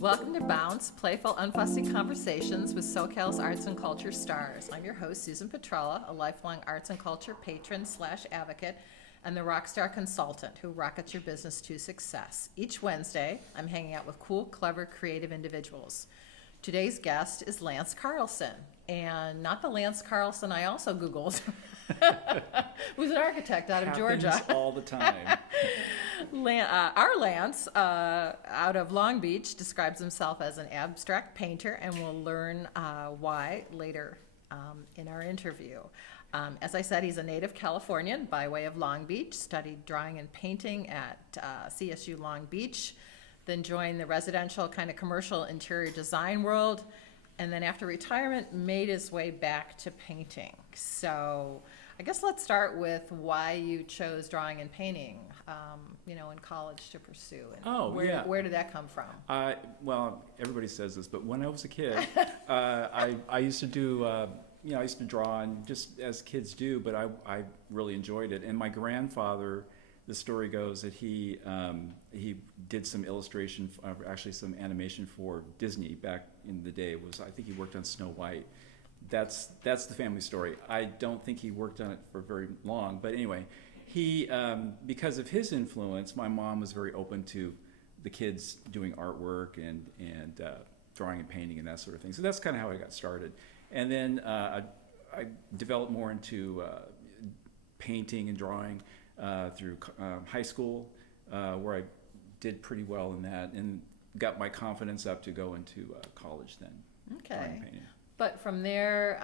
Welcome to Bounce, playful, unfussy conversations with SoCal's arts and culture stars. I'm your host, Susan Petrella, a lifelong arts and culture patron / advocate, and the rockstar consultant who rockets your business to success. Each Wednesday, I'm hanging out with cool, clever, creative individuals. Today's guest is Lance Carlson, and not the Lance Carlson I also Googled, who's an architect out of Georgia. Happens all the time. Our Lance, out of Long Beach, describes himself as an abstract painter, and we'll learn why later in our interview. As I said, he's a native Californian by way of Long Beach, studied drawing and painting at CSU Long Beach, then joined the residential kind of commercial interior design world, and then after retirement made his way back to painting. So I guess let's start with why you chose drawing and painting, in college to pursue. And where did that come from? Well, everybody says this, but when I was a kid, I used to do, I used to draw, and just as kids do, but I really enjoyed it. And my grandfather, the story goes that he did some illustration, actually some animation for Disney back in the day. I think he worked on Snow White. That's the family story. I don't think he worked on it for very long, but anyway, he because of his influence, my mom was very open to the kids doing artwork and drawing and painting and that sort of thing. So that's kind of how I got started, and then I developed more into painting and drawing through high school, where I did pretty well in that, and got my confidence up to go into college then. Okay. Drawing and painting. But from there,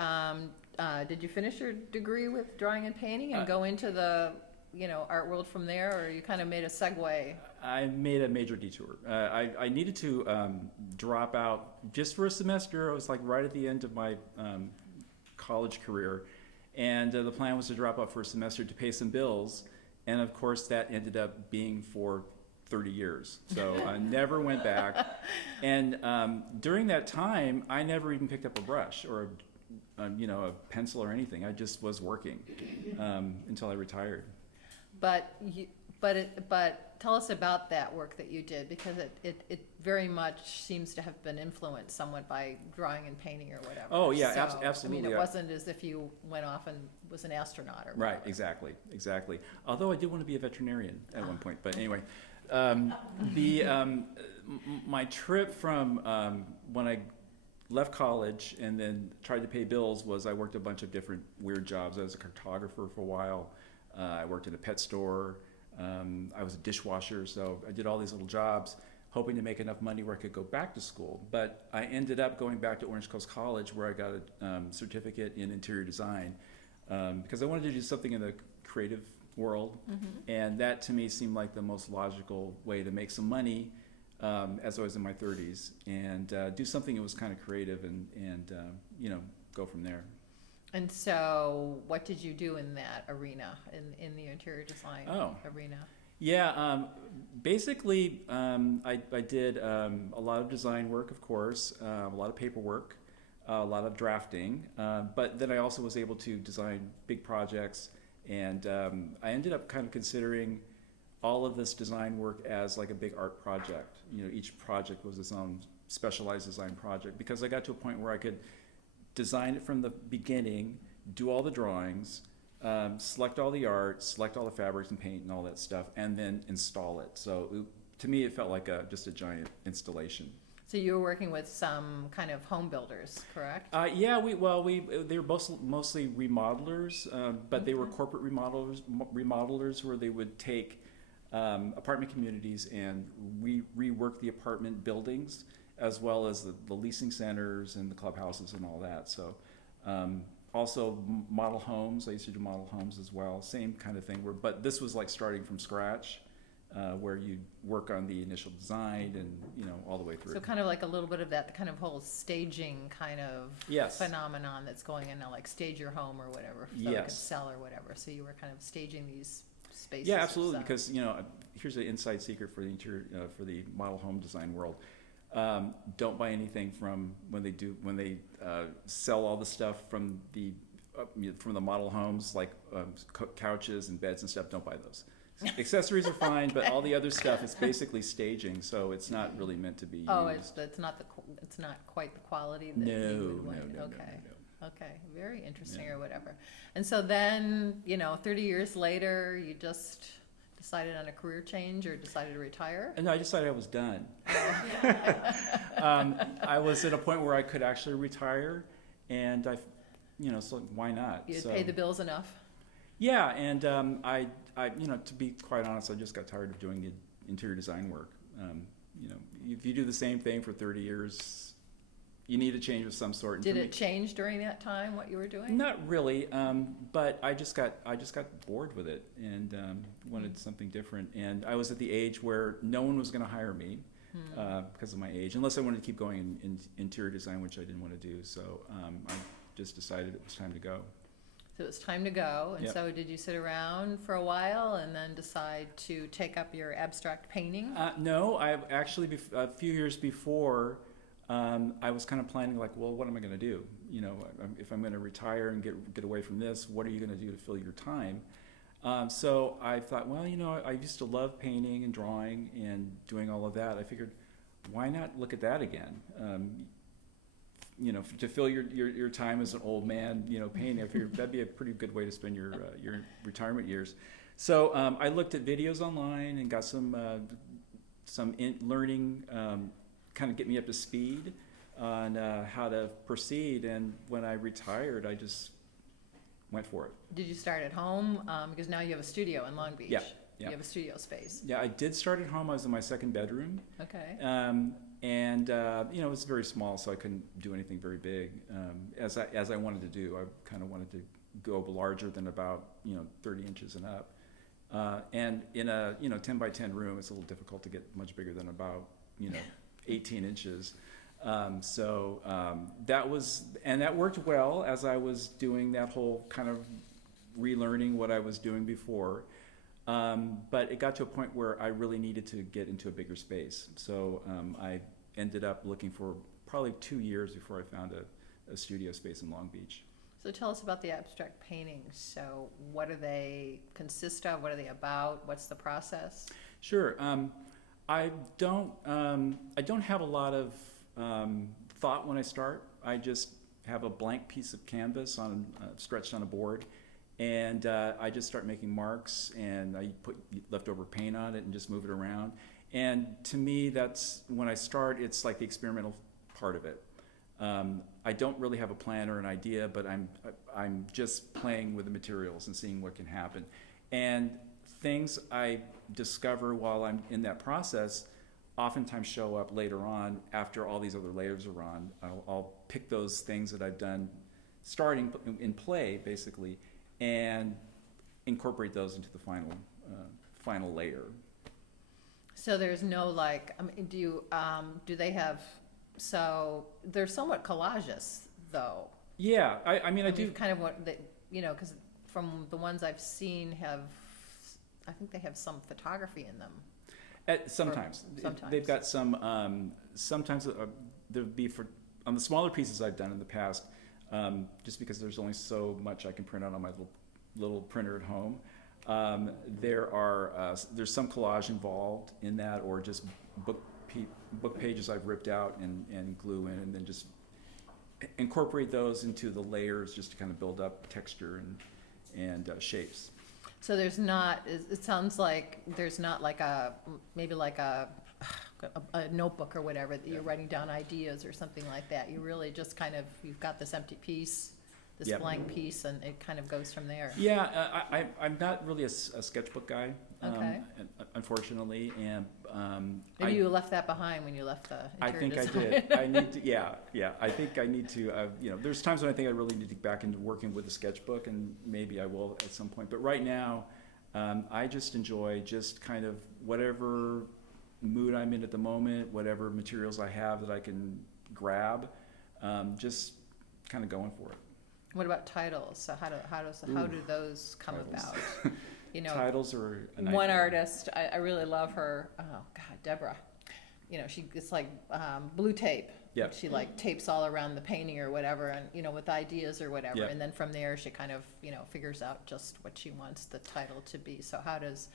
did you finish your degree with drawing and painting and go into the art world from there, or you kind of made a segue? I made a major detour. I needed to drop out just for a semester. I was like right at the end of my college career, and the plan was to drop out for a semester to pay some bills, and of course that ended up being for 30 years. So I never went back. And during that time, I never even picked up a brush or a pencil or anything. I just was working until I retired. But tell us about that work that you did, because it very much seems to have been influenced somewhat by drawing and painting or whatever. Oh yeah, so, absolutely. I mean, it wasn't as if you went off and was an astronaut or whatever. Right, exactly. Although I did want to be a veterinarian at one point, but anyway. My trip from when I left college and then tried to pay bills was I worked a bunch of different weird jobs. I was a cartographer for a while. I worked at a pet store. I was a dishwasher, so I did all these little jobs, hoping to make enough money where I could go back to school. But I ended up going back to Orange Coast College, where I got a certificate in interior design, because I wanted to do something in the creative world, and that to me seemed like the most logical way to make some money as I was in my 30s, and do something that was kind of creative and go from there. And so what did you do in that arena, in the interior design arena? Yeah, basically I did a lot of design work, of course, a lot of paperwork, a lot of drafting, but then I also was able to design big projects. And I ended up kind of considering all of this design work as like a big art project. Each project was its own specialized design project, because I got to a point where I could design it from the beginning, do all the drawings, select all the art, select all the fabrics and paint and all that stuff, and then install it. So to me, it felt like just a giant installation. So you were working with some kind of home builders, correct? Yeah, they were mostly remodelers, but they were corporate remodelers where they would take apartment communities and rework the apartment buildings, as well as the leasing centers and the clubhouses and all that. So also model homes. I used to do model homes as well. Same kind of thing. But this was like starting from scratch. Where you work on the initial design and all the way through. So kind of like a little bit of that kind of whole staging kind of phenomenon that's going on now, like stage your home or whatever, so you could sell or whatever. So you were kind of staging these spaces. Yeah, absolutely. Because here's an inside secret for the interior for the model home design world. Don't buy anything from when they sell all the stuff from the model homes, like couches and beds and stuff. Don't buy those. Accessories are fine, but all the other stuff is basically staging, so it's not really meant to be used. Oh, it's not it's not quite the quality that you would want. No. Okay, very interesting Yeah. or whatever. And so then, 30 years later, you just decided on a career change or decided to retire? And I decided I was done. I was at a point where I could actually retire, and so why not? You So, pay the bills enough? yeah, and I, to be quite honest, I just got tired of doing the interior design work. If you do the same thing for 30 years, you need a change of some sort. And Did for it me- change during that time, what you were doing? Not really, but I just got bored with it and wanted something different. And I was at the age where no one was going to hire me because of my age, unless I wanted to keep going in interior design, which I didn't want to do. So I just decided it was time to go. So it was time to go, and Yep. so did you sit around for a while and then decide to take up your abstract painting? No, I've actually, a few years before, I was kind of planning like, well, what am I going to do? If I'm going to retire and get away from this, what are you going to do to fill your time? So I thought, well, I used to love painting and drawing and doing all of that. I figured, why not look at that again? To fill your time as an old man, painting. I figured that'd be a pretty good way to spend your retirement years. So I looked at videos online and got some learning, kind of get me up to speed on how to proceed. And when I retired, I just went for it. Did you start at home? Because now you have a studio in Long Beach. Yeah. You have a studio space. Yeah, I did start at home. I was in my second bedroom. Okay. It was very small, so I couldn't do anything very big. As I wanted to do, I kind of wanted to go larger than about 30 inches and up. And in a 10 by 10 room, it's a little difficult to get much bigger than about 18 inches. That worked well as I was doing that whole kind of relearning what I was doing before. But it got to a point where I really needed to get into a bigger space. So I ended up looking for probably 2 years before I found a studio space in Long Beach. So tell us about the abstract paintings. So what do they consist of? What are they about? What's the process? Sure. I don't have a lot of thought when I start. I just have a blank piece of canvas stretched on a board, and I just start making marks, and I put leftover paint on it and just move it around. And to me, that's when I start. It's like the experimental part of it. I don't really have a plan or an idea, but I'm just playing with the materials and seeing what can happen. And things I discover while I'm in that process oftentimes show up later on after all these other layers are on. I'll pick those things that I've done starting in play, basically, and incorporate those into the final layer. So there's no do they have, so they're somewhat collages though. Yeah, I mean, I do. Kind of what they, because from the ones I've seen I think they have some photography in them. Sometimes. Sometimes. They've got some, sometimes there'll be on the smaller pieces I've done in the past, just because there's only so much I can print out on my little printer at home. There's some collage involved in that, or just book pages I've ripped out and glue in, and then just incorporate those into the layers just to kind of build up texture and shapes. So there's not, it sounds like there's not like maybe like a notebook or whatever that you're writing down ideas or something like that. You really just you've got this empty piece, this Yep. blank piece, and it kind of goes from there. Yeah, I'm not really a sketchbook guy, Okay. unfortunately, and Maybe you left that behind when you left the I interior think design. I did. I need to. Yeah. I think I need to. There's times when I think I really need to get back into working with a sketchbook, and maybe I will at some point. But right now, I just enjoy just kind of whatever mood I'm in at the moment, whatever materials I have that I can grab, just kind of going for it. What about titles? So how do those come Titles. about? Titles are a one nightmare. artist, I really love her. Oh God, Deborah. It's like blue tape Yeah. She like tapes all around the painting or whatever, and with ideas or whatever, Yeah. and then from there she kind of figures out just what she wants the title to be. So how does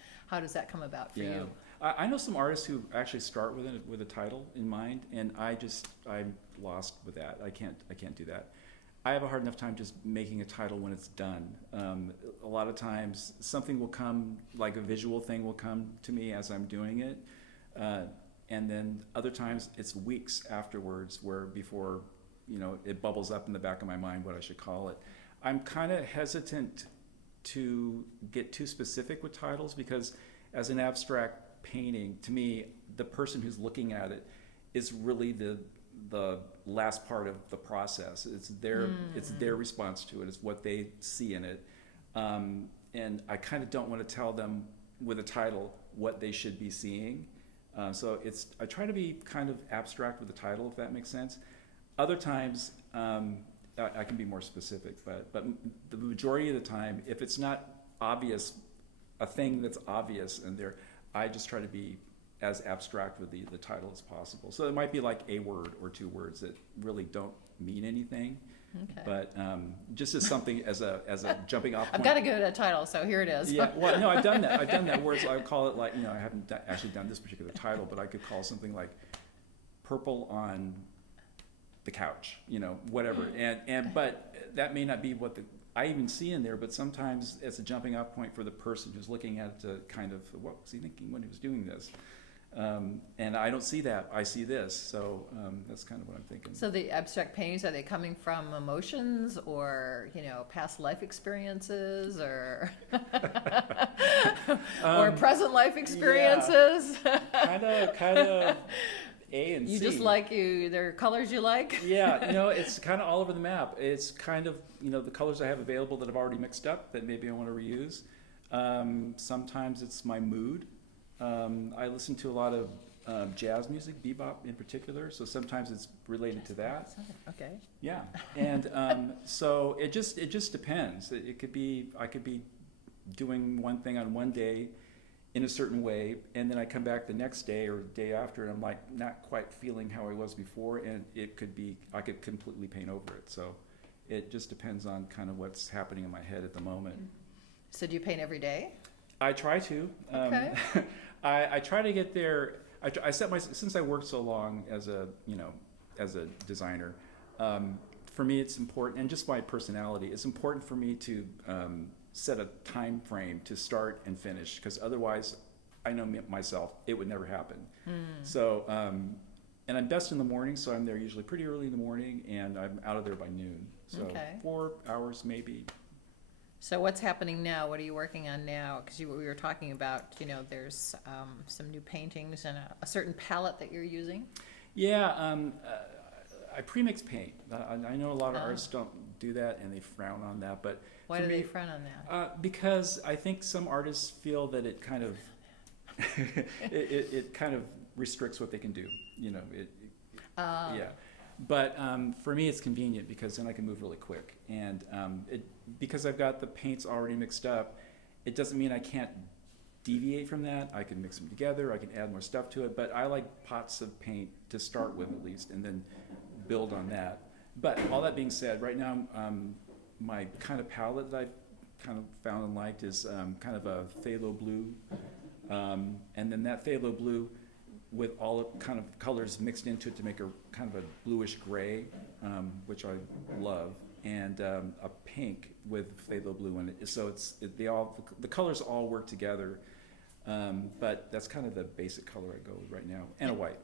that come about for you? I know some artists who actually start with a title in mind, and I'm lost with that. I can't do that. I have a hard enough time just making a title when it's done. A lot of times something will come, like a visual thing will come to me as I'm doing it. And then other times it's weeks afterwards before it bubbles up in the back of my mind what I should call it. I'm kind of hesitant to get too specific with titles because as an abstract painting, to me, the person who's looking at it is really the last part of the process. It's their response to it. It's what they see in it. And I kind of don't want to tell them with a title what they should be seeing. So I try to be kind of abstract with the title, if that makes sense. Other times, I can be more specific, but the majority of the time, if it's not obvious, a thing that's obvious in there, I just try to be as abstract with the title as possible. So it might be like a word or two words that really don't mean anything. Okay. But just as something as a jumping off point. I've got to give it a title, so here it is. Yeah, well, no, I've done that. Where I would call it like, I haven't actually done this particular title, but I could call something like "Purple on the Couch," whatever. But that may not be what I even see in there. But sometimes it's a jumping off point for the person who's looking at it to kind of, what was he thinking when he was doing this? And I don't see that. I see this. So that's kind of what I'm thinking. So the abstract paintings, are they coming from emotions or, past life experiences or or present life experiences? Yeah. Kind of A and C. You just there are colors you like? Yeah, it's kind of all over the map. It's kind of, the colors I have available that I've already mixed up that maybe I want to reuse. Sometimes it's my mood. I listen to a lot of jazz music, bebop in particular, so sometimes it's related to that. Okay. Yeah, and so it just depends. I could be doing one thing on one day in a certain way, and then I come back the next day or day after, and I'm like not quite feeling how I was before, and I could completely paint over it. So it just depends on kind of what's happening in my head at the moment. So do you paint every day? I try to. Okay. I try to get there. Since I worked so long as a designer, for me it's important, and just my personality, it's important for me to set a time frame to start and finish, because otherwise, I know myself, it would never happen. So, and I'm best in the morning, so I'm there usually pretty early in the morning, and I'm out of there by noon. So 4 hours maybe. So what's happening now? What are you working on now? Because we were talking about, there's some new paintings and a certain palette that you're using. Yeah, I pre-mix paint. I know a lot of artists don't do that, and they frown on that. But why do they frown on that? Because I think some artists feel that it kind of it kind of restricts what they can do. Yeah. But for me, it's convenient because then I can move really quick, and because I've got the paints already mixed up, it doesn't mean I can't deviate from that. I can mix them together. I can add more stuff to it. But I like pots of paint to start with at least, and then build on that. But all that being said, right now my kind of palette that I kind of found and liked is kind of a phthalo blue, and then that phthalo blue with all the kind of colors mixed into it to make a kind of a bluish gray, which I love, and a pink with phthalo blue in it. So the colors all work together, but that's kind of the basic color I go with right now, and a white.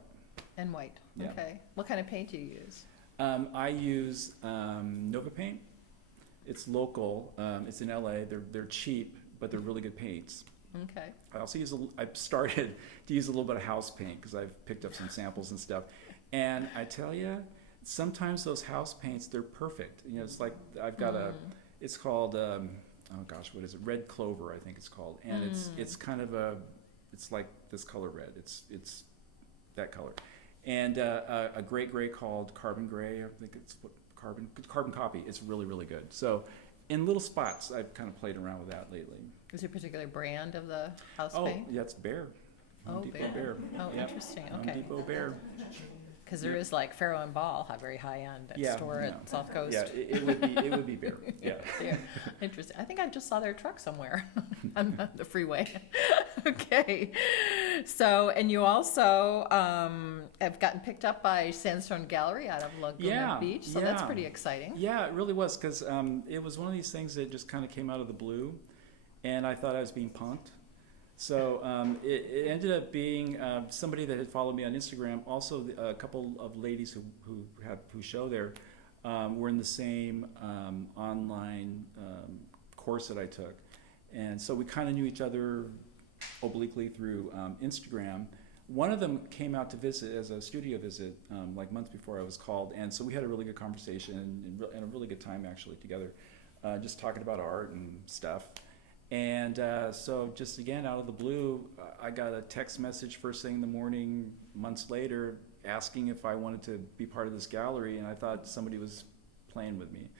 And white. Yeah. Okay. What kind of paint do you use? I use Nova Paint. It's local. It's in LA. They're cheap, but they're really good paints. Okay. I also I've started to use a little bit of house paint because I've picked up some samples and stuff. And I tell you, sometimes those house paints, they're perfect. It's like I've got it's called, oh gosh, what is it? Red Clover, I think it's called. And it's kind of it's like this color red. It's that color. And a great gray called Carbon Gray, I think it's Carbon Copy. It's really, really good. So in little spots, I've kind of played around with that lately. Is there a particular brand of the house paint? paint? Yeah, it's Behr. Home Depot Behr. Oh, Yep. interesting. Home Okay. Depot Behr. Because there Yeah. is like Farrow and Ball, have very high-end Yeah, store no. at South Coast. Yeah, it would be bare. Yeah. Yeah, interesting. I think I just saw their truck somewhere on the freeway. Okay. So, and you also have gotten picked up by Sandstone Gallery out of Laguna Yeah, Beach, so that's yeah. pretty exciting. Yeah, it really was, because it was one of these things that just kind of came out of the blue, and I thought I was being punked. So it ended up being somebody that had followed me on Instagram. Also, a couple of ladies who show there were in the same online course that I took, and so we kind of knew each other obliquely through Instagram. One of them came out to visit as a studio visit like months before I was called, and so we had a really good conversation and a really good time actually together, just talking about art and stuff. And so just again, out of the blue, I got a text message first thing in the morning, months later, asking if I wanted to be part of this gallery, and I thought somebody was playing with me.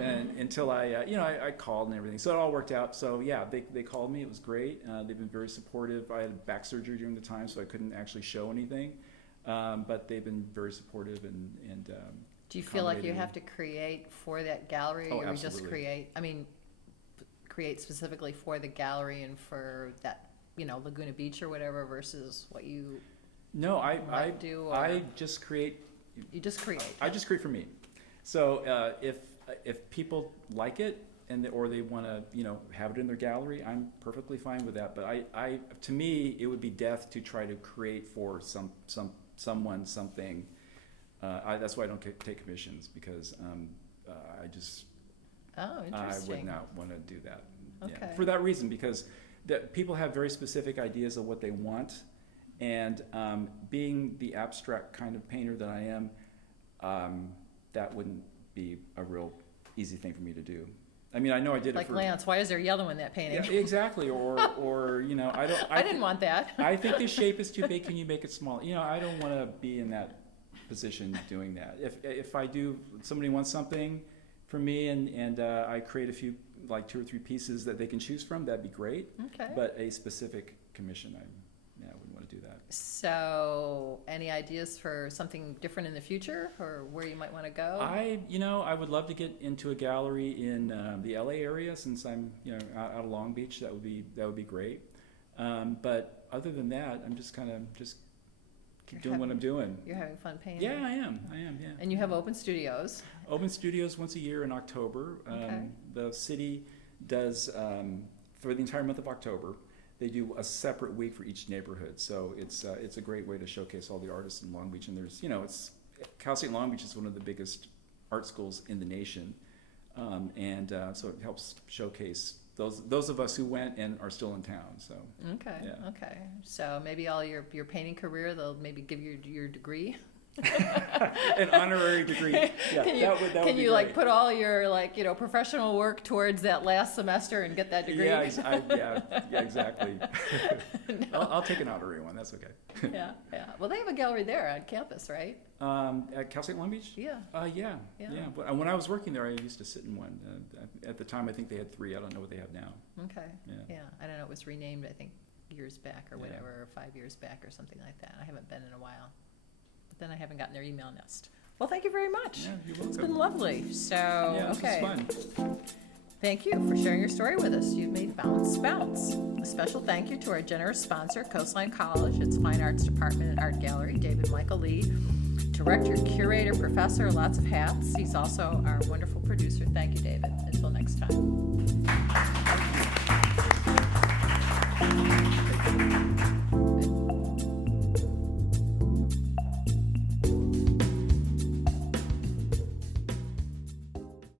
And until I called and everything. So it all worked out. So yeah, they called me. It was great. They've been very supportive. I had back surgery during the time, so I couldn't actually show anything. But they've been very supportive and Do you feel like you accommodating. have to create for that gallery, Oh, or you just absolutely. create specifically for the gallery and for that, Laguna Beach or whatever, versus what you No, I might do, or I just create. you just create? I just create for me. So if people like it or they want to have it in their gallery, I'm perfectly fine with that. But I to me it would be death to try to create for someone something. That's why I don't take commissions, because I just Oh, I interesting. would not want to do that. Okay. Yeah. For that reason, because people have very specific ideas of what they want, and being the abstract kind of painter that I am, that wouldn't be a real easy thing for me to do. I mean, I know I did Like it for Lance, why is there yellow in that painting? yeah, exactly, or I don't. I didn't want that. I think the shape is too big. Can you make it small? I don't want to be in that position doing that. If I do, somebody wants something from me, and I create a few, like 2 or 3 pieces that they can choose from, that'd be great. Okay. But a specific commission, I wouldn't want to do that. So, any ideas for something different in the future, or where you might want to go? I would love to get into a gallery in the LA area, since I'm out of Long Beach. That would be great. But other than that, I'm just kind of keep doing what I'm doing. You're having fun painting. Yeah, I am. Yeah. And you have open studios. Open studios once a year in October. Okay. The city does, for the entire month of October, they do a separate week for each neighborhood. So it's a great way to showcase all the artists in Long Beach. And there's, Cal State Long Beach is one of the biggest art schools in the nation. So it helps showcase those of us who went and are still in town. So Okay. Yeah. Okay. So maybe all your painting career, they'll maybe give you your degree. an honorary degree. Yeah, Can you, that would can be you great. put all your professional work towards that last semester and get that degree? Yeah, exactly. I'll take an honorary one. That's okay. Yeah. Well, they have a gallery there on campus, right? At Cal State Long Beach? Yeah. Yeah. But when I was working there, I used to sit in one. At the time, I think they had 3. I don't know what they have now. Okay. Yeah. I don't know. It was renamed, I think, years back or Yeah. whatever, or 5 years back or something like that. I haven't been in a while. But then I haven't gotten their email nest. Well, thank you very much. Yeah, you're welcome. It's been lovely. So, Yeah, okay. this was fun. Thank you for sharing your story with us. You've made Bounce Bounce. A special thank you to our generous sponsor, Coastline College, its Fine Arts Department and Art Gallery, David Michael Lee, director, curator, professor, lots of hats. He's also our wonderful producer. Thank you, David. Until next time.